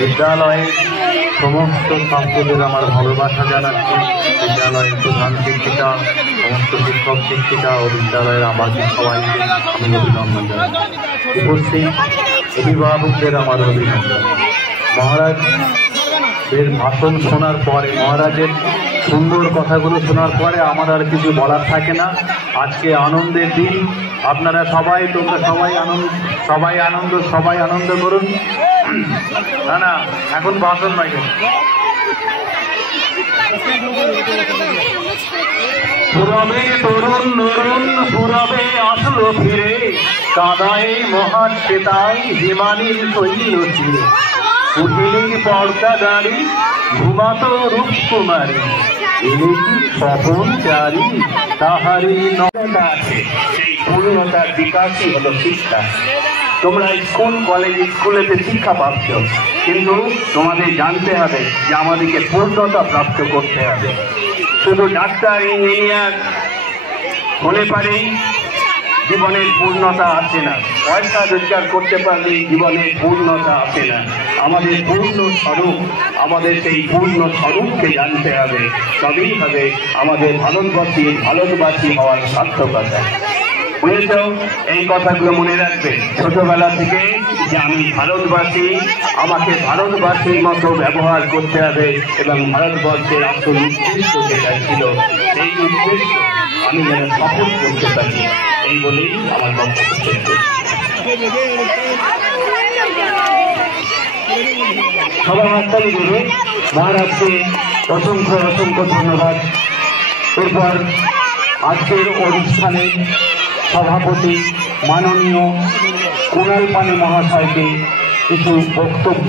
বিদ্যালয়ে সমস্ত ছাত্রদের আমার ভালোবাসা জানাচ্ছি। বিদ্যালয়ের প্রধান শিক্ষিকা, সমস্ত শিক্ষক শিক্ষিকা ও বিদ্যালয়ের আবাসিক সবাইকে আমি অভিনন্দন জানাচ্ছি। উপস্থিত অভিভাবকদের আমার অভিনন্দন। মহারাজের ভাষণ শোনার পরে, মহারাজের সুন্দর কথাগুলো শোনার পরে আমার আর কিছু বলার থাকে না। আজকে আনন্দের দিন, আপনারা সবাই, তোমরা সবাই আনন্দ করুন। না না, এখন ভাষণ নয়। ফুরবে তরুণ নরুণ, ফুরবে আসলো ফিরে, কাদায় মহান চেতাই হিমানির শৈল চিরে। উঠিলি পর্দা দাঁড়ি, ঘুমাতো রূপকুমারী, এলে কি স্বপন চারি, তাহারই নগ্নতা আছে। সেই পূর্ণতার বিকাশই হলো শিক্ষা। তোমরা স্কুল কলেজ স্কুলেতে শিক্ষা পাচ্ছ, কিন্তু তোমাদের জানতে হবে যে আমাদেরকে পূর্ণতা প্রাপ্ত করতে হবে। শুধু ডাক্তার ইঞ্জিনিয়ার হলে পারেই জীবনের পূর্ণতা আসে না, পয়সা রোজগার করতে পারলেই জীবনের পূর্ণতা আসে না। আমাদের পূর্ণ স্বরূপ, আমাদের সেই পূর্ণ স্বরূপকে জানতে হবে, তবেই হবে আমাদের ভারতবাসী হওয়ার সার্থকতা। বুঝেছ? এই কথাগুলো মনে রাখবে ছোটবেলা থেকে, যে আমি ভারতবাসী, আমাকে ভারতবাসীর মতো ব্যবহার করতে হবে এবং ভারতবর্ষের আসল উদ্দেশ্য যেটা ছিল সেই উদ্দেশ্য আমি যেন সফল করতে পারি, এই বলেই আমার বক্তব্য শেষ করছি। সবার মাধ্যমে দেবে মহারাজকে অসংখ্য ধন্যবাদ। এরপর আজকের অনুষ্ঠানে সভাপতি মাননীয় কুণাল পানি মহাশয়কে কিছু বক্তব্য